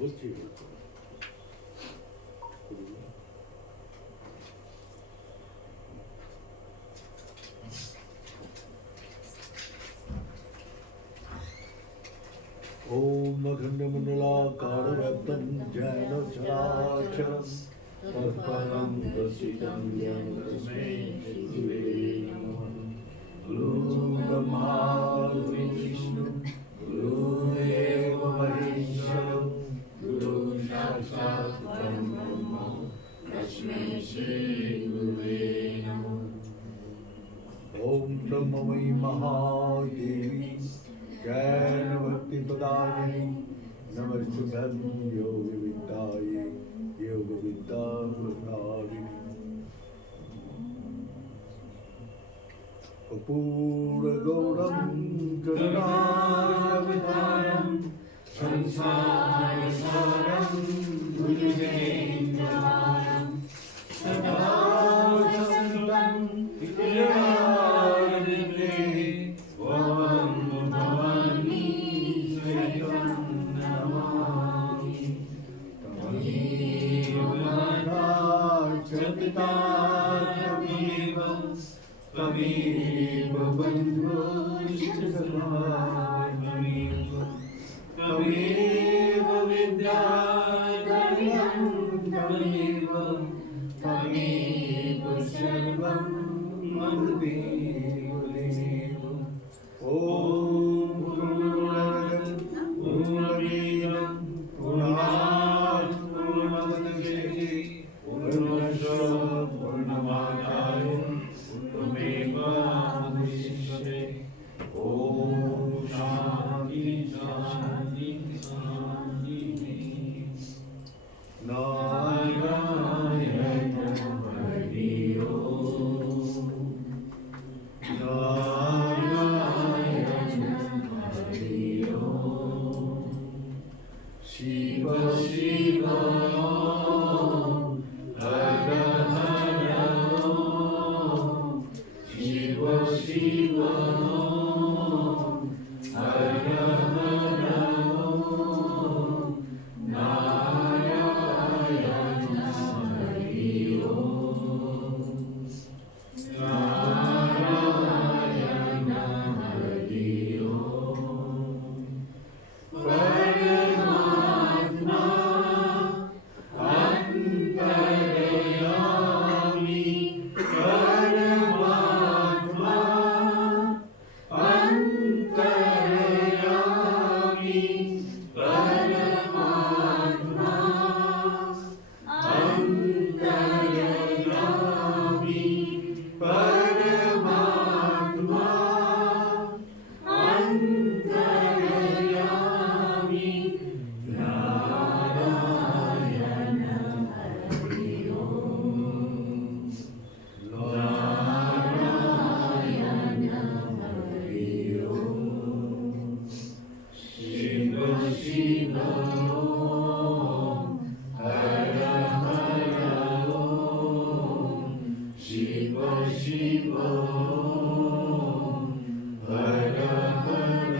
বলছি ओम अखंडमंडलाकारं जैन चराचरं तत्परं दर्शितं येन तस्मै श्रीगुरुवे नमः। गुरु ब्रह्मा गुरु विष्णु गुरुदेव महेश्वरं गुरु साक्षात् परब्रह्म तस्मै श्रीगुरुवे नमः। ओम ब्रह्ममयी महादेवी जैन भक्ति प्रदायिनी नमस्तुभ्यं योग विद्याये योग विद्या प्रदायिनी कपूर गौरम करुणावतारम संसार सारम भुजगेन्द्रहारम सदा वसन्तं हृदयारविन्दे त्वं भवानी सहितं नमामि। त्वमेव माता च पिता त्वमेव त्वमेव बन्धुश्च सखा त्वमेव विद्याधरं त्वमेव त्वमेव सर्वं मम देवदेव। ॐ पूर्णमदं पूर्णमिदं पूर्णात् पूर्णमुदच्यते पूर्णस्य पूर्णमादाय पूर्णमेवावशिष्यते। ॐ शान्ति शान्ति शान्तिः। नारायण हरि ओम् नारायण हरि ओम् शिव शिव ओम् हर हर ओम् शिव शिव ओम् हर हर ओम् नारायण हरि ओम् नारायण हरि ओम्। परमात्मा अंतर्यामी परमात्मा अंतर्यामी परमात्मा अंतर्यामी परमात्मा अंतर्यामी नारायण हरि ओम् नारायण हरि ओम् शिव शिव ओम् हर हर ओम् शिव शिव ओम् हर हर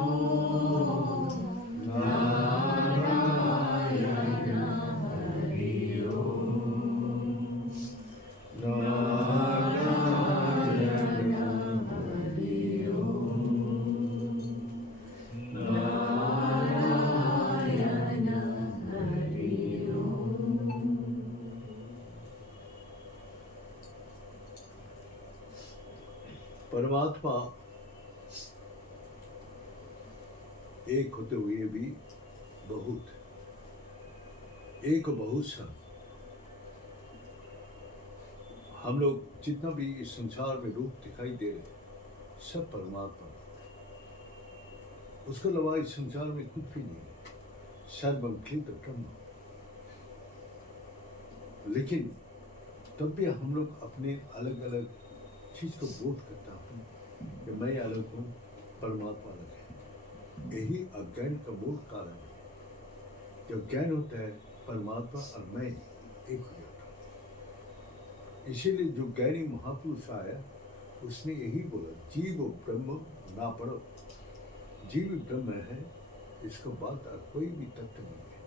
ओम् नारायण हरि ओम् नारायण हरि ओम् नारायण हरि ओम्। परमात्मा एक होते हुए भी बहुत एक बहुत सा हम लोग जितना भी इस संसार में रूप दिखाई दे रहे सब परमात्मा उसके अलावा इस संसार में कुछ भी नहीं है सर्वम खित ब्रह्म। लेकिन तब भी हम लोग अपने अलग अलग चीज को बोध करता हूँ कि मैं अलग हूँ परमात्मा अलग है। यही अज्ञान का मूल कारण है। जब ज्ञान होता है परमात्मा और मैं एक हो जाता हूँ। इसीलिए जो ज्ञानी महापुरुष आया उसने यही बोला जीव ब्रह्म ना पढ़ो। जीव ब्रह्म है, इसको बात कोई भी तथ्य नहीं है।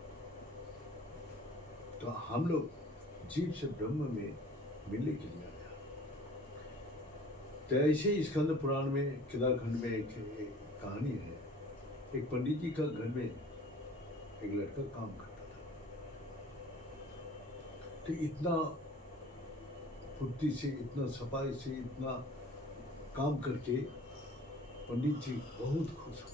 तो हम लोग जीव से ब्रह्म में मिलने के लिए आया। तो ऐसे ही स्कंद पुराण में केदारखंड में एक कहानी है। एक पंडित जी का घर में एक लड़का काम करता था। तो इतना फुर्ती से, इतना सफाई से, इतना काम करके पंडित जी बहुत खुश हो।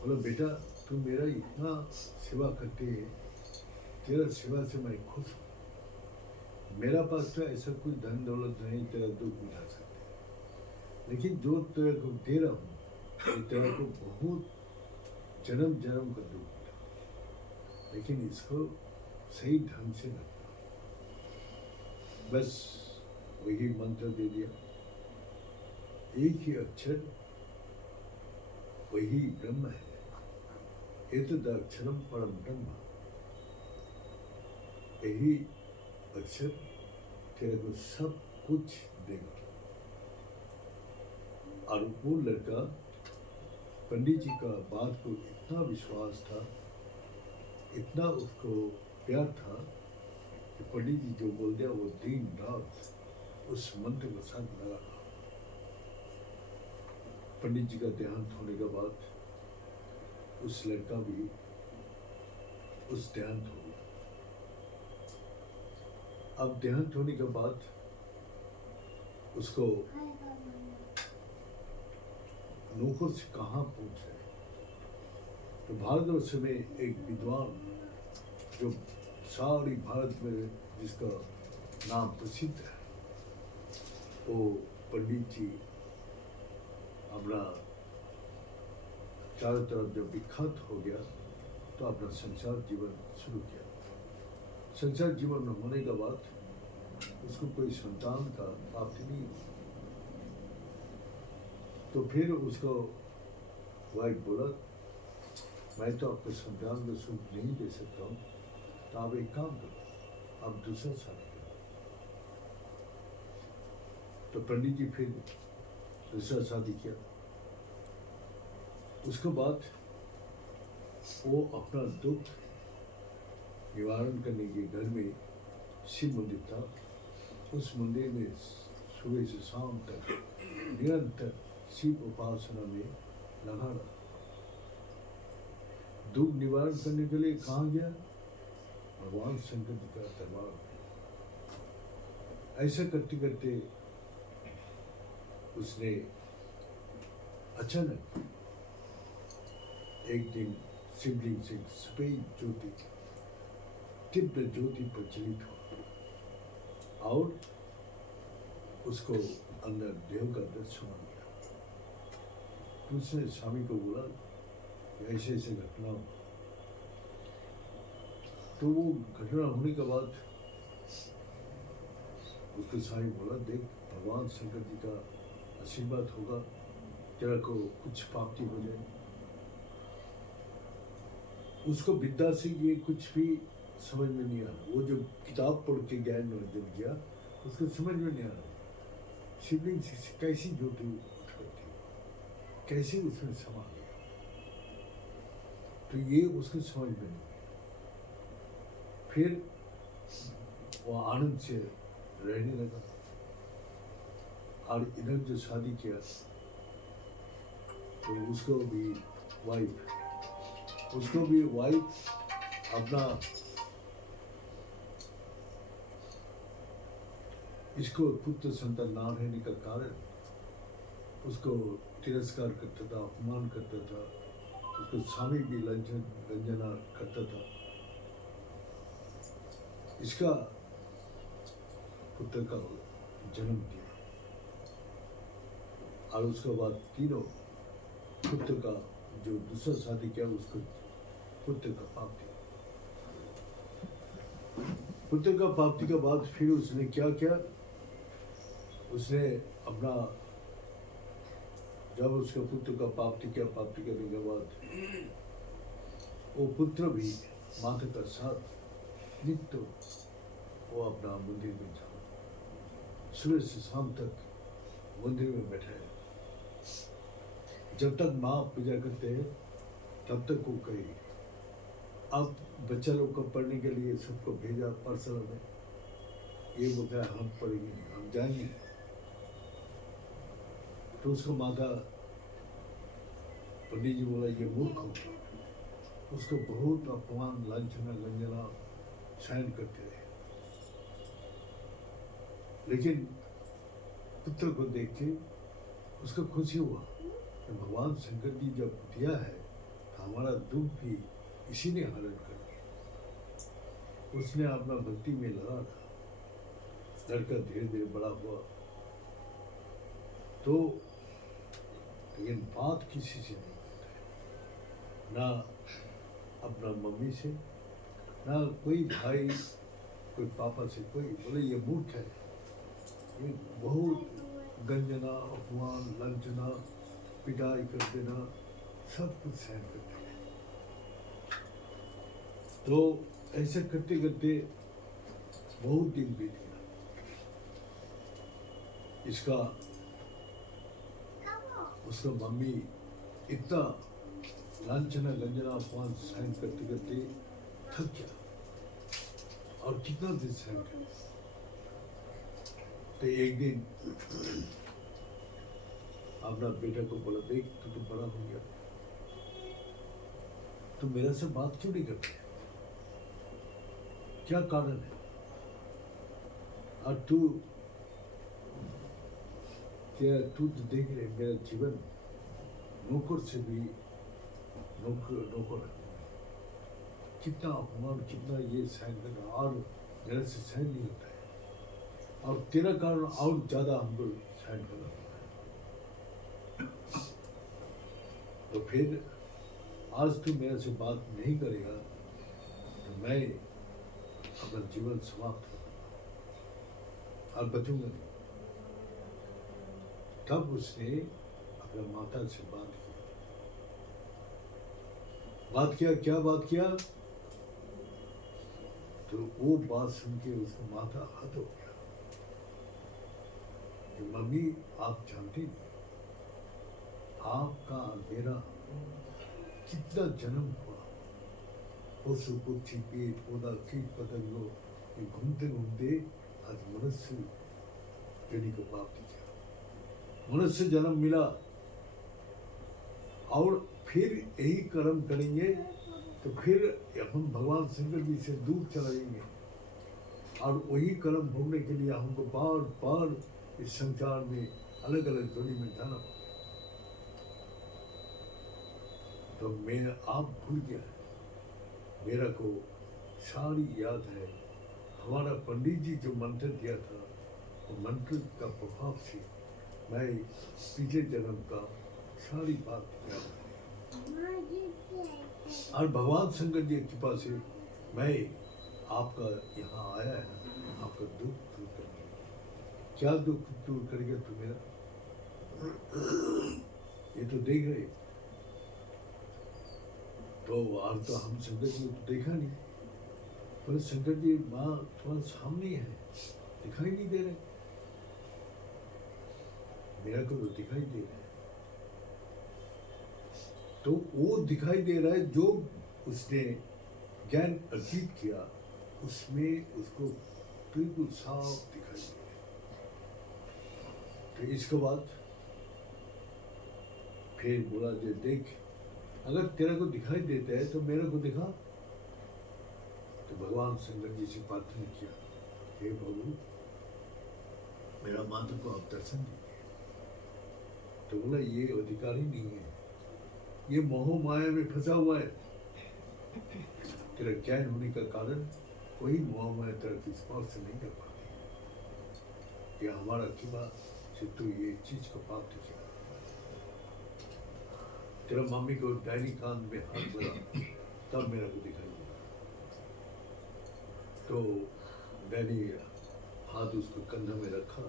बोला, बेटा तुम मेरा इतना सेवा करते हैं, तेरा सेवा से मैं खुश हूँ। मेरा पास तो ऐसा कोई धन दौलत नहीं तेरा दुख मिटा सकते, लेकिन जो तेरे को दे रहा हूँ ये तेरा को बहुत जन्म जन्म का दुख मिटा, लेकिन इसको सही ढंग से रखना। बस वही मंत्र दे दिया, एक ही अक्षर, वही ब्रह्म है। एतद अक्षरम परम ब्रह्म। यही अक्षर तेरे को सब कुछ देगा। और वो लड़का पंडित जी का बात को इतना विश्वास था, इतना उसको प्यार था कि पंडित जी जो बोल दिया वो दिन रात उस मंत्र के साथ लगा। पंडित जी का देहांत होने के बाद उस लड़का भी उस देहांत हो गया। अब देहांत होने के बाद उसको नौकर से कहाँ पहुंचे। तो भारतवर्ष में एक विद्वान जो सारी भारत में जिसका नाम प्रसिद्ध है, वो पंडित जी अपना चारों तरफ जब विख्यात हो गया तो अपना संसार जीवन शुरू किया। संसार जीवन होने के बाद उसको कोई संतान का प्राप्ति नहीं हुआ। तो फिर उसको वाइफ बोला, मैं तो आपको संतान को सुख नहीं दे सकता हूँ, तो आप एक काम करो, आप दूसरा शादी करो। तो पंडित जी फिर दूसरा शादी किया। उसके बाद वो अपना दुख निवारण करने के घर में शिव मंदिर था, उस मंदिर में सुबह से शाम तक निरंतर शिव उपासना में लगा रहा। दुख निवारण करने के लिए कहाँ गया? भगवान शंकर जी का दरबार। ऐसा करते करते उसने अचानक एक दिन शिवलिंग से सफेद ज्योति, तीव्र ज्योति प्रज्वलित हुआ और उसको अंदर देव का दर्शन हो गया। तो उसने स्वामी को बोला ऐसे ऐसे घटना हो। तो वो घटना होने के बाद उसके स्वामी बोला, देख भगवान शंकर जी का आशीर्वाद होगा, तेरा को कुछ प्राप्ति हो जाए। उसको विद्या से ये कुछ भी समझ में नहीं आ रहा। वो जो किताब पढ़ के ज्ञान अर्जन किया उसको समझ में नहीं आ रहा। शिवलिंग से कैसी ज्योति उत्पत्ति, कैसे उसमें समा गया, तो ये उसको समझ में नहीं। फिर वो आनंद से रहने लगा। और इधर जो शादी किया तो उसको भी वाइफ अपना इसको पुत्र संतान ना रहने का कारण उसको तिरस्कार करता था, अपमान करता था, उसको स्वामी भी गंजना करता था। इसका पुत्र का जन्म दिया और उसके बाद तीनों पुत्र का जो दूसरा शादी किया उसको पुत्र का प्राप्ति। पुत्र का प्राप्ति के बाद फिर उसने क्या किया, उसने अपना जब उसके पुत्र का प्राप्ति करने के बाद वो पुत्र भी माता का साथ नित्य वो अपना मंदिर में था, सुबह से शाम तक मंदिर में बैठा है। जब तक माँ पूजा करते हैं तब तक वो करेगी। अब बच्चा लोग को पढ़ने के लिए सबको भेजा पार्सल में, ये बोलता है हम पढ़ेंगे नहीं, हम जाएंगे। तो उसको माता पंडित जी बोला ये मूर्ख हो, उसको बहुत अपमान लांछना गंजना सहन करते रहे। लेकिन पुत्र को देख के उसको खुशी हुआ कि भगवान शंकर जी जब दिया है तो हमारा दुख भी इसी ने हरण कर दिया। उसने अपना भक्ति में लगा था, लड़का धीरे धीरे बड़ा हुआ। तो लेकिन बात किसी से नहीं करता है, ना अपना मम्मी से, ना कोई भाई, कोई पापा से, कोई बोले ये मूर्ख है, ये बहुत गंजना अपमान लांछना पिटाई कर देना सब कुछ सहन करते हैं। तो ऐसे करते करते बहुत दिन बीत गया। इसका उसका मम्मी इतना लांछना गंजना अपमान सहन करते करते थक गया, और कितना दिन सहन कर। तो एक दिन अपना बेटा को बोला, देख तू तो बड़ा हो गया, तू मेरे से बात क्यों नहीं करते, क्या कारण है? और तू तो देख रहे मेरा जीवन नौकर से भी नौकर है, कितना अपमान, कितना ये सहन करना, और मेरे से सहन नहीं होता है, और तेरा कारण और ज्यादा हमको सहन करना पड़ता है। तो फिर आज तू मेरे से बात नहीं करेगा तो मैं अपना जीवन समाप्त कर दूंगा और बचूंगा नहीं। तब उसने अपने माता से बात किया, क्या बात किया? तो वो बात सुन के उसका माथा हद हो गया कि मम्मी आप जानती नहीं, आपका मेरा कितना जन्म हुआ, पशु पक्षी पेड़ पौधा कीट पतंगों ये घूमते घूमते आज मनुष्य योनि को प्राप्त किया, मनुष्य जन्म मिला। और फिर यही कर्म करेंगे तो फिर हम भगवान शंकर जी से दूर चले जाएंगे, और वही कर्म भोगने के लिए हमको बार बार इस संसार में अलग अलग योनि में जाना पड़ता। तो मैं आप भूल गया है, मेरा को सारी याद है, हमारा पंडित जी जो मंत्र दिया था वो मंत्र का प्रभाव से मैं पिछले जन्म का सारी बात याद है, और भगवान शंकर जी की कृपा से मैं आपका यहाँ आया है, आपका दुख दूर करने। क्या दुख दूर करेगा तू मेरा? ये तो देख रहे, तो और तो हम शंकर जी को देखा नहीं, पर शंकर जी माँ थोड़ा सामने है, दिखाई नहीं दे रहे, मेरा को तो दिखाई दे रहा है। तो वो दिखाई दे रहा है जो उसने ज्ञान अर्जित किया, उसमें उसको बिल्कुल साफ दिखाई दे रहा है। तो इसके बाद फिर बोला जे देख, अगर तेरे को दिखाई देता है तो मेरे को दिखा। तो भगवान शंकर जी से प्रार्थना किया, हे प्रभु मेरा माता को आप दर्शन दीजिए। तो बोला ये अधिकार ही नहीं है, ये मोह माया में फंसा हुआ है, तेरा ज्ञान होने का कारण कोई मोह माया तेरा की स्पर्श नहीं कर पाती, ये हमारा कृपा से तू ये चीज को प्राप्त किया। तेरा मम्मी को डायरी कान में हाथ भरा तब मेरा को दिखाई दिया। तो डैडी हाथ उसको कंधा में रखा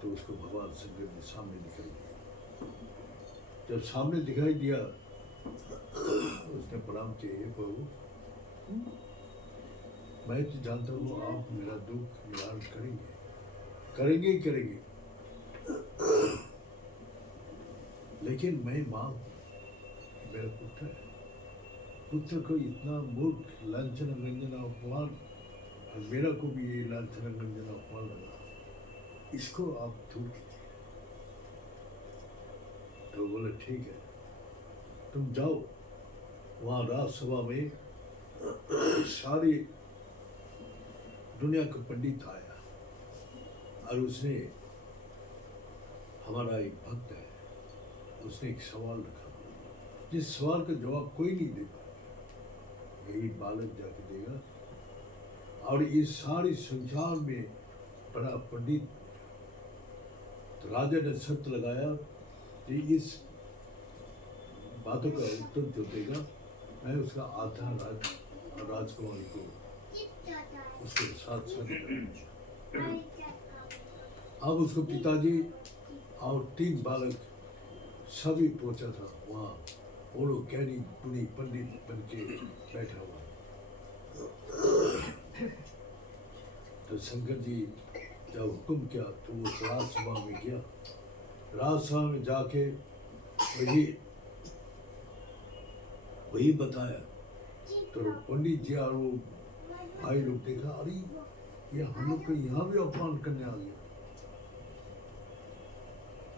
तो उसको भगवान शंकर जी सामने दिखाई दिया। जब सामने दिखाई दिया उसने प्रणाम किए, हे प्रभु मैं तो जानता हूँ आप मेरा दुख निवारण करेंगे ही करेंगे, लेकिन मैं माँ मेरा पुत्र है, पुत्र को इतना मूर्ख लांछन गंजना अपमान, और मेरा को भी ये लांछन गंजना अपमान लगा, इसको आप दूर कीजिए। तो बोले ठीक है, तुम जाओ। वहाँ राजसभा में सारी दुनिया का पंडित आया और उसने, हमारा एक भक्त है, उसने एक सवाल रखा, जिस सवाल का जवाब कोई नहीं दे पाएगा, यही बालक जाके देगा। और इस सारी संसार में बड़ा पंडित, तो राजा ने शर्त लगाया कि इस बातों का उत्तर जो देगा, मैं उसका आधा राजकुमारी को उसके साथ साथ। अब उसको पिताजी और 3 बालक सभी पहुंचा था वहाँ, वो लोग ज्ञानी गुणी पंडित बन के बैठा हुआ। तो शंकर जी जब हुक्म किया तो वो राजसभा में गया। राजसभा में जाके वही बताया। तो पंडित जी और वो भाई लोग देखा, अरे ये हम लोग को यहाँ भी अपमान करने आ गया।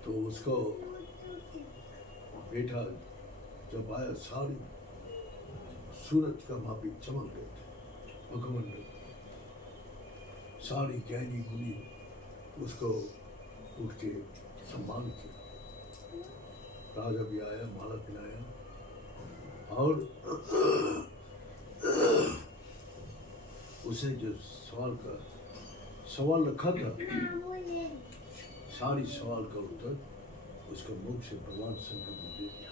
तो उसको बेटा जब आया, सारी सूरज का वहाँ पे चमक रहे थे मुखमंडल, सारी ज्ञानी गुनी उसको उठ के सम्मान किया। राजा भी आया, माला पिलाया, और उसने जो सवाल रखा था, सारी सवाल का उत्तर उसके मुख से भगवान शंकर ने दे दिया।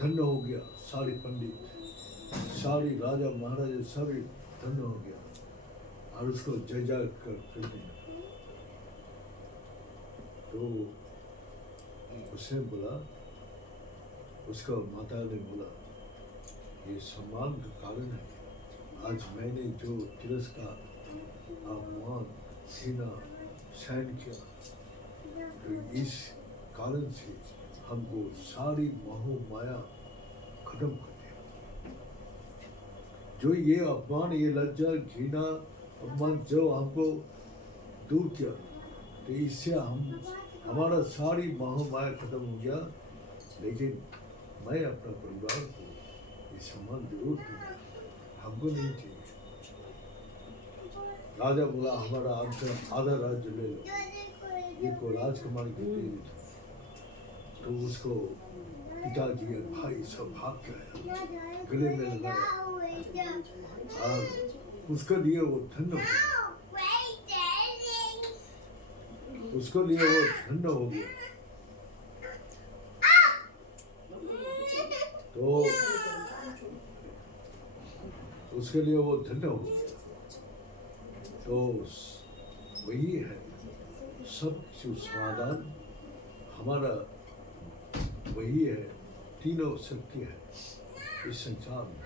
धन्य हो गया सारे पंडित, सारी राजा महाराजा सभी धन्य हो गया, और उसको जय जय कर दिया। तो उसने बोला, उसका माता ने बोला, ये सम्मान का कारण है, आज मैंने जो तिरस्कार, अपमान, घृणा सहन किया, तो इस कारण से हमको सारी मोह माया खत्म कर दिया। जो ये अपमान, ये लज्जा, घृणा, अपमान जो हमको दूर किया, तो इससे हमारा सारी मोह माया खत्म हो गया। लेकिन मैं अपना परिवार को ये सम्मान जरूर दूंगा, हमको नहीं चाहिए। राजा बोला, हमारा आधा राज्य ले लो, ये को राजकुमारी को दे दो। तो उसको पिताजी और भाई सब भाग के आया, गले में लगाया, और उसके लिए वो धन्य हो गया, उसके लिए वो धन्य हो गया। तो उसके लिए वो धन्य हो गया। तो वही है सब समाधान, हमारा वही है। तीनों शक्ति है इस संसार में,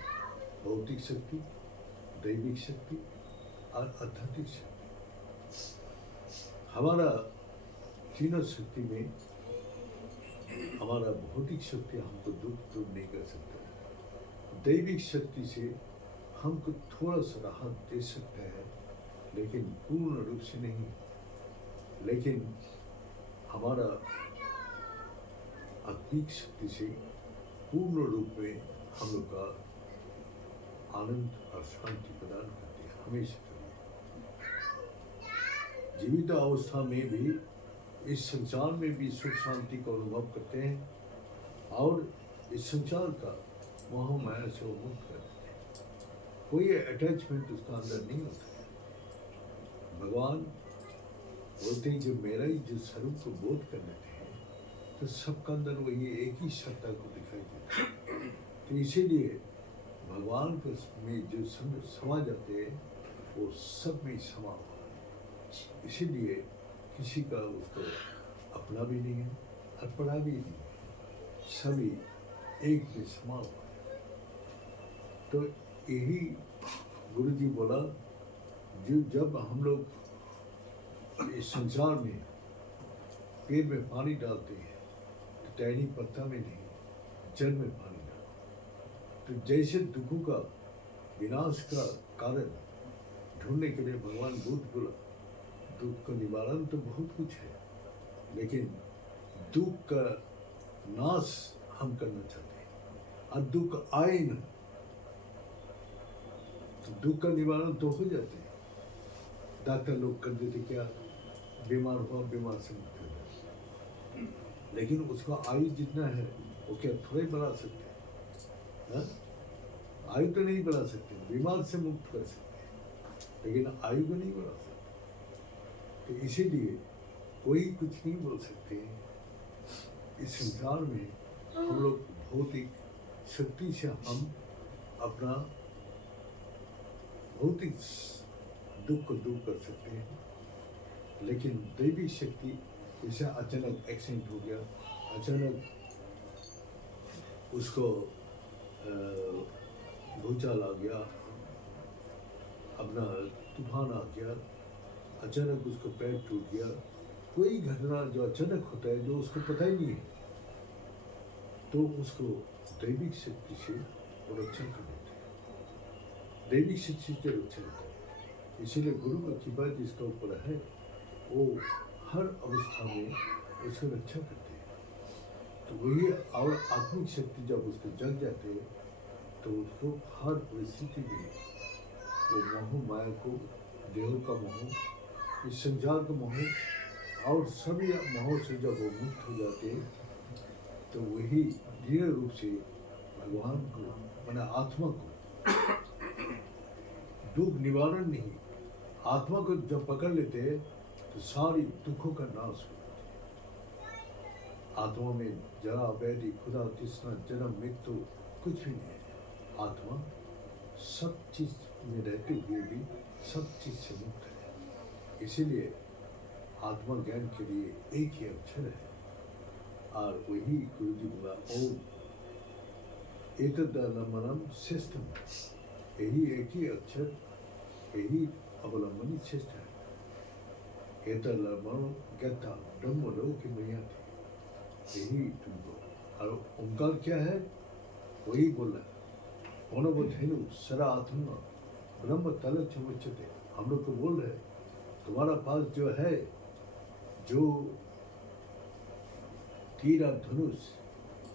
भौतिक शक्ति, दैविक शक्ति और आध्यात्मिक शक्ति। हमारा तीनों शक्ति में हमारा भौतिक शक्ति हमको दुख दूर नहीं कर सकता। दैविक शक्ति से हमको थोड़ा सा राहत दे सकता है, लेकिन पूर्ण रूप से नहीं। लेकिन हमारा आत्मिक शक्ति से पूर्ण रूप में हम लोग का आनंद और शांति प्रदान करती है हमेशा। जीवित अवस्था में भी, इस संसार में भी सुख शांति का अनुभव करते हैं, और इस संसार का मोह माया से वो मुक्त करते हैं। कोई अटैचमेंट उसका अंदर नहीं होता है। भगवान बोलते हैं, जब मेरा ही जो स्वरूप को बोध कर लेते हैं, तो सबका अंदर वही एक ही सत्ता को दिखाई देता है। तो इसीलिए भगवान को में जो समा जाते हैं, वो सब में समा हुआ है। इसीलिए किसी का उसको अपना भी नहीं है और पड़ा भी नहीं है, सभी एक में समा हुआ है। तो यही गुरु जी बोला, जो जब हम लोग इस संसार में पेड़ में पानी डालते हैं, तो टहनी पत्ता में नहीं, जल में पानी डालते हैं। तो जैसे दुखों का विनाश का कारण ढूंढने के लिए भगवान बुद्ध बोला, दुख का निवारण तो बहुत कुछ है, लेकिन दुख का नाश हम करना चाहते हैं। और दुख आए न तो दुख का निवारण तो हो जाते हैं। डॉक्टर लोग कर देते क्या, बीमार हुआ, बीमार से मुक्त हो जाए, लेकिन उसका आयु जितना है वो क्या थोड़े बढ़ा सकते हैं? हाँ? आयु तो नहीं बढ़ा सकते, बीमार से मुक्त कर सकते हैं, लेकिन आयु को नहीं बढ़ा सकते। तो इसीलिए कोई कुछ नहीं बोल सकते। इस संसार में हम लोग भौतिक शक्ति से हम अपना भौतिक दुख को दूर कर सकते हैं, लेकिन दैवी शक्ति जैसे अचानक एक्सीडेंट हो गया, अचानक उसको भूचाल आ गया, अपना तूफान आ गया, अचानक उसको पैर टूट गया, कोई घटना जो अचानक होता है जो उसको पता ही नहीं है, तो उसको दैविक शक्ति से वो रक्षा कर देते हैं, दैविक शक्ति से रक्षा करते हैं। इसीलिए गुरु का कृपा जिसका ऊपर है वो हर अवस्था में उसकी रक्षा करते हैं। तो वही और आत्मिक शक्ति जब उसको जग जाते हैं तो उसको हर परिस्थिति में वो मोह माया को, देह का मोह, इस संसार का मोह और सभी मोह से जब वो मुक्त हो जाते हैं तो वही धीरे रूप से भगवान को, माने आत्मा को, दुख निवारण नहीं, आत्मा को जब पकड़ लेते हैं तो सारी दुखों का नाश हो जाता है। आत्मा में जरा, व्याधि, खुदा, तृष्णा, जन्म, मृत्यु कुछ भी नहीं है। आत्मा सब चीज में रहते हुए भी सब चीज से मुक्त है। इसीलिए आत्मा ज्ञान के लिए एक ही अक्षर है, और वही गुरु जी बोला ओम एतदलमनम सिस्टम, यही एक ही अक्षर, यही अवलंबनी श्रेष्ठ है। एतदलमनम ज्ञाता ब्रह्म लोक मैया थे, यही तुमको। और ओंकार क्या है? वही बोला धेनु सरा आत्मा ब्रह्म तल चमुच्चते। हम लोग को बोल रहे तुम्हारा पास जो है, जो तीर और धनुष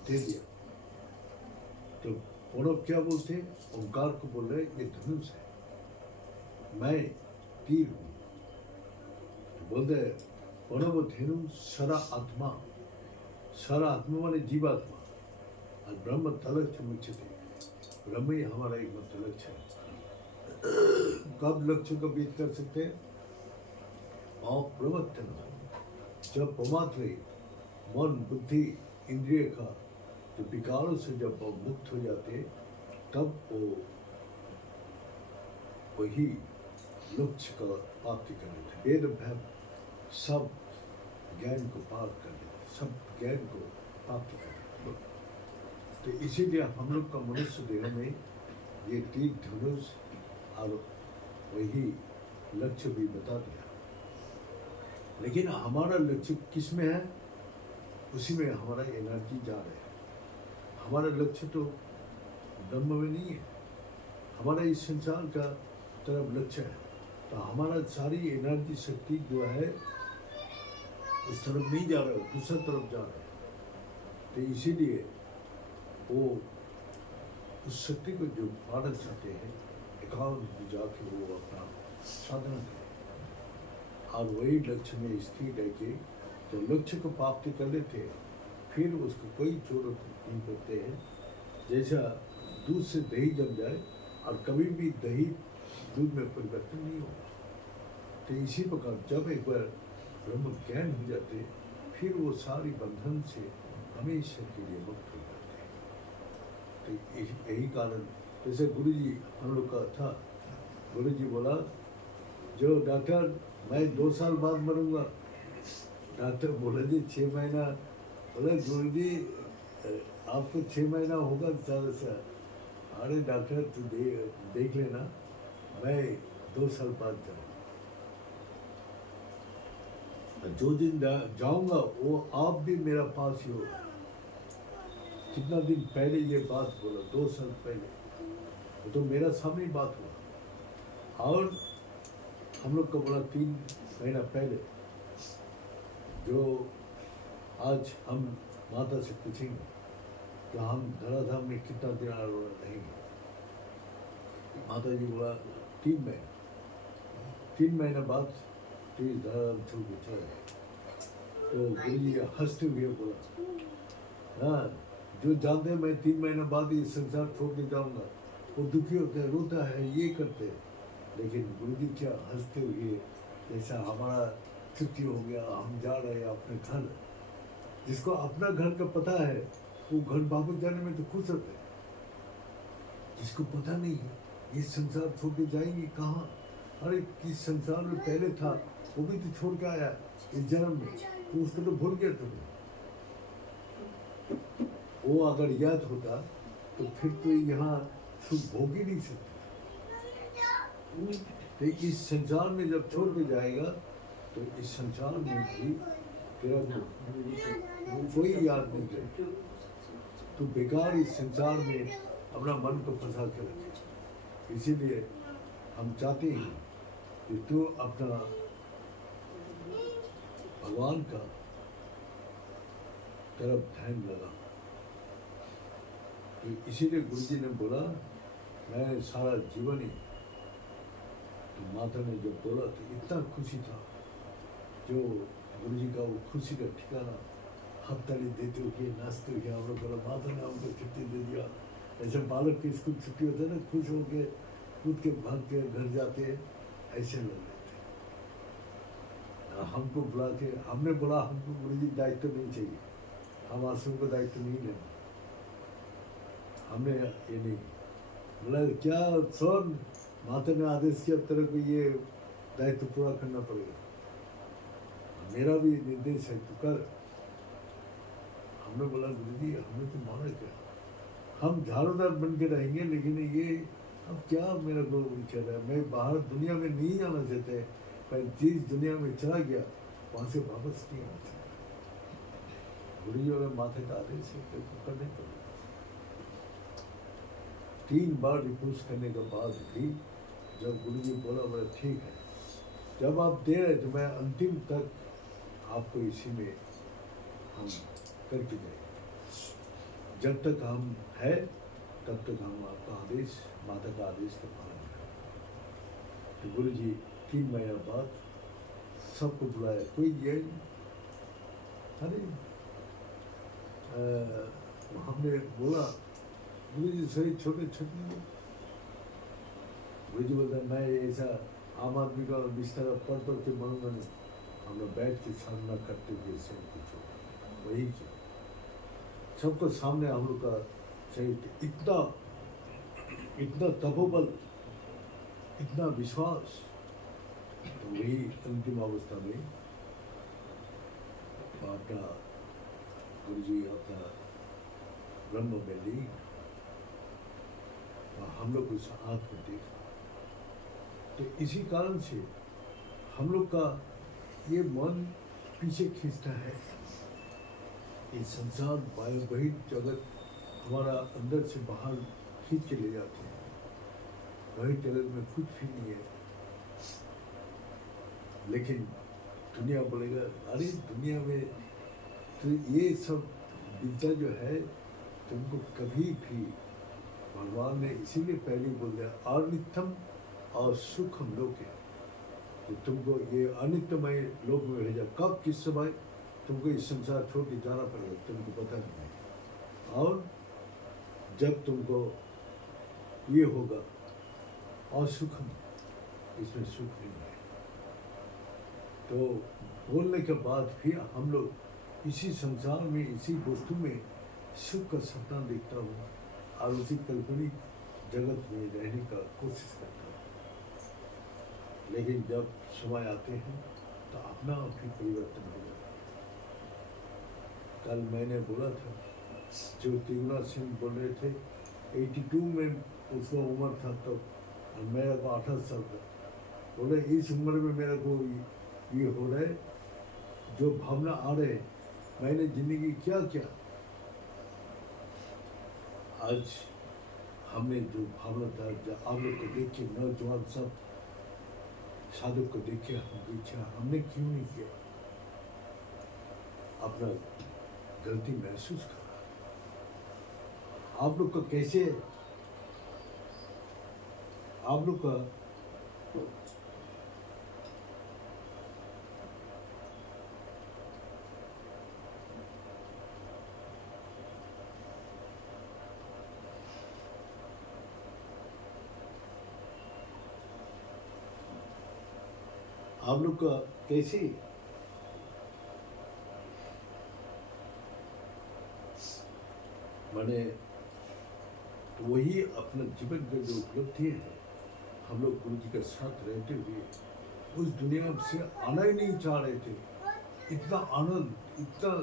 दे दिया, तो प्रणव क्या बोलते हैं? ओंकार को बोल रहे ये धनुष है, मैं तीर हूँ। तो बोलते प्रणव धेनु सरा आत्मा, सरा आत्मा माने जीवात्मा, और ब्रह्म तल चमुच्चते, ब्रह्म ही हमारा एकमात्र लक्ष्य है। कब लक्ष्य को बीत कर सकते हैं? प्रवर्तन, जब प्रमात्र मन, बुद्धि, इंद्रिय का जो विकारों से जब वो मुक्त हो जाते तब वो वही लक्ष्य का प्राप्ति कर लेते। वेद भय सब ज्ञान को पार कर लेते, सब ज्ञान को प्राप्त कर लेते। तो इसीलिए हम लोग का मनुष्य देह में ये तीर धनुष और वही लक्ष्य भी बता दिया। लेकिन हमारा लक्ष्य किस में है? उसी में हमारा एनर्जी जा रहा है। हमारा लक्ष्य तो ब्रह्म में नहीं है, हमारा इस संसार का तरफ लक्ष्य है। तो हमारा सारी एनर्जी शक्ति जो है उस तरफ नहीं जा रहा है, दूसरी तरफ जा रहा है। तो इसीलिए वो उस शक्ति को जो पाना चाहते हैं, एकांत में जाके वो अपना साधना करें और वही लक्ष्य में स्थिर रह के जो लक्ष्य को प्राप्ति कर लेते हैं, फिर उसको कोई जरूरत नहीं करते हैं। जैसा दूध से दही जम जाए और कभी भी दही दूध में परिवर्तन नहीं होगा। तो इसी प्रकार जब एक बार ब्रह्म ज्ञान हो जाते फिर वो सारी बंधन से हमेशा के लिए मुक्त हो जाते हैं। तो यही कारण, जैसे गुरु जी हम लोग का था, गुरु जी बोला जो डॉक्टर मैं 2 साल बाद मरूंगा, डॉक्टर बोला जी 6 महीना, बोले गुरु जी आपको 6 महीना होगा ज़्यादा से। अरे डॉक्टर तू देख लेना, मैं 2 साल बाद जाऊँगा, जो दिन जाऊँगा वो आप भी मेरा पास ही होगा। कितना दिन पहले ये बात बोला, 2 साल पहले, वो तो मेरा सामने ही बात हुआ। और हम लोग को बोला 3 महीना पहले, जो आज हम माता से पूछेंगे कि हम धराधाम में कितना दिन रहेंगे। माता जी बोला 3 महीने, 3 महीने बाद तो इस धराधाम छोड़ के चला जाएगा। तो गुरु जी हंसते हुए बोला, हाँ, जो जानते हैं मैं 3 महीने बाद ये संसार छोड़ के जाऊंगा, वो दुखी होते हैं, रोता है, ये करते हैं। लेकिन गुरु जी क्या हंसते हुए, जैसा हमारा छुट्टी हो गया, हम जा रहे हैं अपने घर। जिसको अपना घर का पता है वो घर वापस जाने में तो खुश होते हैं। जिसको पता नहीं है ये संसार छोड़ के जाएंगे कहाँ, अरे किस संसार में पहले था वो भी तो छोड़ के आया इस जन्म में, तो उसको तो भूल गया तुम्हें। वो अगर याद होता तो फिर तो यहाँ सुख भोग ही नहीं सकते। तो इस संसार में जब छोड़ के जाएगा तो इस संसार में भी तेरा कोई याद नहीं करेगा। तो बेकार इस संसार में अपना मन को फंसा के रखे। इसीलिए हम चाहते हैं कि तू अपना भगवान का तरफ ध्यान लगा। तो इसीलिए गुरु जी ने बोला, मैं सारा जीवन ही, तो माता ने जब बोला तो इतना खुशी था। जो गुरु जी का वो खुशी का ठिकाना, हाथ ताली देते हुए नाचते हुए हम लोग बोला, माता ने हमको छुट्टी दे दिया। ऐसे बालक की स्कूल छुट्टी होता है ना, खुश होके कूद के भाग के घर जाते हैं, ऐसे लग रहे थे। हमको बुला के, हमने बोला हमको गुरु जी दायित्व नहीं चाहिए, हम आश्रम को दायित्व नहीं लेना। हमने ये नहीं बोला, क्या सुन, माता ने आदेश किया तेरे को ये दायित्व पूरा करना पड़ेगा, मेरा भी निर्देश है तो कर। हमने बोला गुरु जी हमने तो माना क्या, हम झाड़ूदार बन के रहेंगे, लेकिन ये अब क्या मेरा को विचार है, मैं बाहर दुनिया में नहीं जाना चाहते, मैं जिस दुनिया में चला गया वहाँ से वापस नहीं आना चाहता। गुरु जी और माथे का आदेश है तो करने पड़ेगा। 3 बार रिक्वेस्ट करने के बाद भी जब गुरु जी बोला, बोला ठीक है, जब आप दे रहे तो मैं अंतिम तक आपको इसी में हम करके जाएंगे। जब तक हम है तब तक हम आपका आदेश, माता का आदेश का पालन करें। तो गुरु जी 3 महीने बाद सबको बुलाया, कोई ये अरे हमने बोला गुरु जी सही छोटे छोटे, गुरु जी बोलता मैं ऐसा आम आदमी का बिस्तर पढ़ के बनूंगा नहीं, हम लोग बैठ के सामना करते हुए सब कुछ वही किया। सबको सामने हम लोग का सही इतना तपोबल, इतना विश्वास। तो वही अंतिम अवस्था में अपना गुरु जी अपना ब्रह्म में ली, हम लोग उस आँख में देखा। तो इसी कारण से हम लोग का ये मन पीछे खींचता है, ये संसार वही जगत हमारा अंदर से बाहर खींच के ले जाते हैं। वही जगत में कुछ भी नहीं है। लेकिन दुनिया बोलेगा अरे दुनिया में तो ये सब विद्या जो है तुमको कभी भी, भगवान ने इसीलिए पहले बोल दिया अनित्यम और सुखम लोक है, तो तुमको ये अनित्यमय लोक में भेजा। कब किस समय तुमको इस संसार छोड़ के जाना पड़ेगा तुमको पता नहीं। और जब तुमको ये होगा और सुखम, इसमें सुख नहीं है। तो बोलने के बाद भी हम लोग इसी संसार में, इसी वस्तु में सुख का सपना देखता हूँ और उसी काल्पनिक जगत में रहने का कोशिश करता हूँ। लेकिन जब समय आते हैं तो अपना आप ही परिवर्तन हो जाता है। कल मैंने बोला था, जो तिरुनाथ सिंह बोल रहे थे 82 में उसका उम्र था तब, और मेरा को 28 साल था। बोले इस उम्र में मेरा को ये हो रहा है, जो भावना आ रहे, मैंने जिंदगी क्या क्या, आज हमने जो भावना था, जब आप लोग को देख के नौजवान सब साधक को देख के हमको इच्छा, हमने क्यों नहीं किया, अपना गलती महसूस करा। आप लोग का कैसे, आप लोग का कैसे मैंने वही अपना जीवन का जो उपलब्धि है, हम लोग गुरु जी के साथ रहते हुए उस दुनिया से आना ही नहीं चाह रहे थे। इतना आनंद, इतना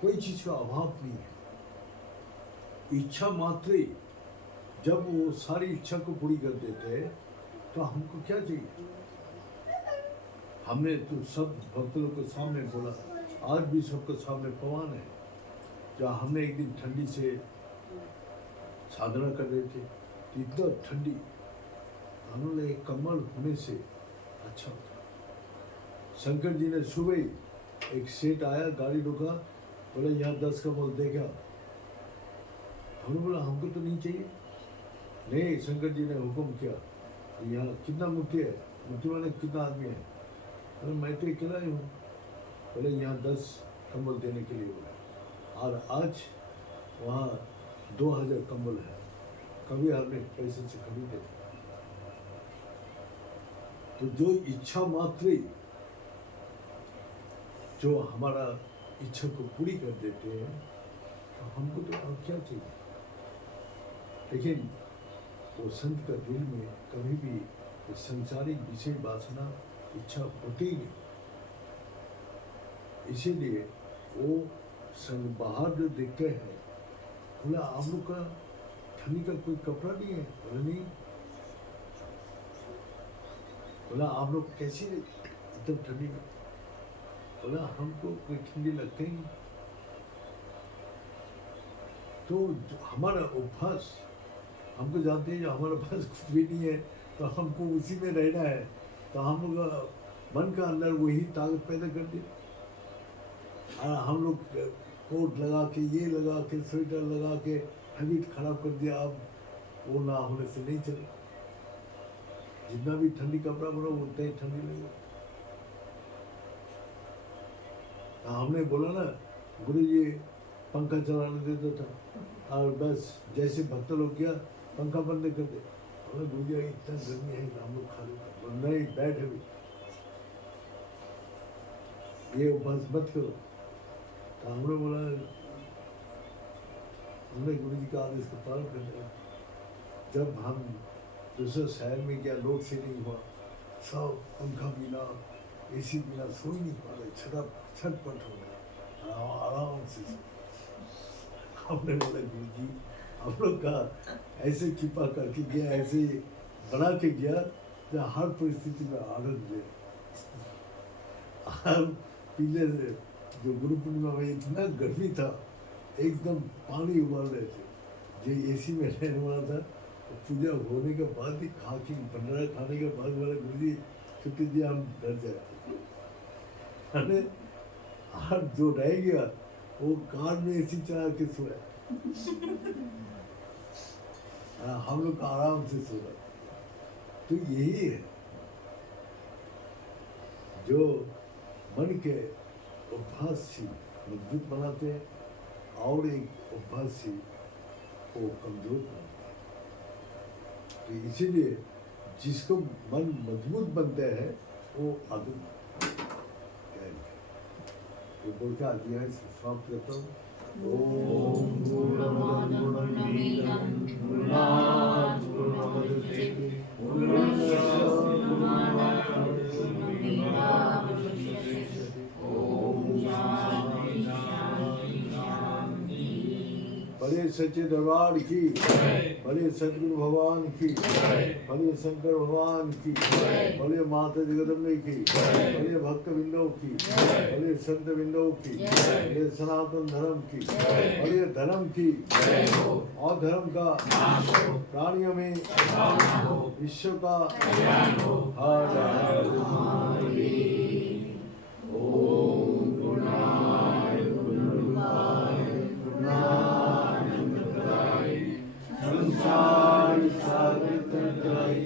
कोई चीज का अभाव नहीं है। इच्छा मात्र ही जब वो सारी इच्छा को पूरी कर देते हैं तो हमको क्या चाहिए। हमने तो सब भक्तों के सामने बोला, आज भी सबके सामने प्रमाण है। जहाँ हमने एक दिन ठंडी से साधना कर रहे थे, तो इतना ठंडी, उन्होंने एक कम्बल होने से अच्छा था। शंकर जी ने सुबह ही एक सेठ आया, गाड़ी रोका, बोला यहाँ 10 कम्बल देगा। हमने बोला हमको तो नहीं चाहिए। नहीं, शंकर जी ने हुक्म किया, यहाँ कितना मूर्ति है, मूर्ति वाले कितना आदमी है। अरे मैं तो अकेला ही हूँ। बोले यहाँ 10 कम्बल देने के लिए बोला। और आज वहाँ 2000 कम्बल है, कभी हमने पैसे से खरीदे। तो जो इच्छा मात्र जो हमारा इच्छा को पूरी कर देते हैं, तो हमको तो अब क्या चाहिए। लेकिन वो संत का दिल में कभी भी संसारिक विषय वासना इच्छा होती ही नहीं। इसीलिए वो संग बाहर जो देखते हैं, बोला आप लोग का ठंडी का कोई कपड़ा नहीं है। बोला नहीं। बोला आप लोग कैसे एकदम ठंडी में। बोला हमको कोई ठंडी लगती नहीं। तो हमारा अभ्यास, हमको जानते हैं जो हमारे पास कुछ भी नहीं है, तो हमको उसी में रहना है। तो हम लोग मन का अंदर वही ताकत पैदा कर दिया। और हम लोग कोट लगा के, ये लगा के, स्वेटर लगा के हैबिट खराब कर दिया। अब वो ना होने से नहीं चले। जितना भी ठंडी कपड़ा बना उतना ही ठंडी लगेगा। हमने बोला ना, गुरु जी पंखा चलाने देता था, और बस जैसे भक्त लोग किया पंखा बंद कर दे। हमने गुरु जी इतना गर्मी है, हम लोग खा लेते। नहीं, बैठ अभी, ये बस मत करो। तो हमने बोला, हमने गुरु जी का आदेश का पालन कर लिया। जब हम दूसरे शहर में गया, लोड शेडिंग हुआ, सब पंखा बिना, एसी बिना सो ही नहीं पा रहे, छटपट हो गया आराम से। हमने बोला गुरु जी हम लोग का ऐसे कृपा करके गया, ऐसे बना के गया, जो हर परिस्थिति में आनंद ले। पीले से जो गुरु पूर्णिमा में इतना गर्मी था, एकदम पानी उबाल रहे थे। जो एसी में रहने वाला था, पूजा होने के बाद ही खा के भंडारा खाने के बाद वाला गुरु जी छुट्टी दिया, हम डर जाते। और जो रह गया वो कार में एसी चला के सोया। हम लोग आराम से सो रहे। तो यही है जो मन के अभ्यास से मजबूत बनाते हैं, और एक अभ्यास से वो कमजोर बनाते हैं। तो इसीलिए जिसको मन मजबूत बनता है वो आदत ये बोल के आज यहाँ समाप्त करता हूँ। ओम पूर्णमद पूर्णमिदं पूर्णात् पूर्णमुदच्यते पूर्णस्य पूर्णमादाय पूर्णमेवावशिष्यते। ओम शांति शांति शांति। सच्चे दरबार की, भले सदगुरु भगवान की, भले शंकर भगवान की, भले माता जगदम्बे की, भले भक्त बिंदो की, भले संत बिंदो की, भले सनातन धर्म की, भले धर्म की और धर्म का प्राणियों में विश्व का हर हर ओम गुणाय गुणरूपाय गुणानंदप्रदाय संसार सागर तराई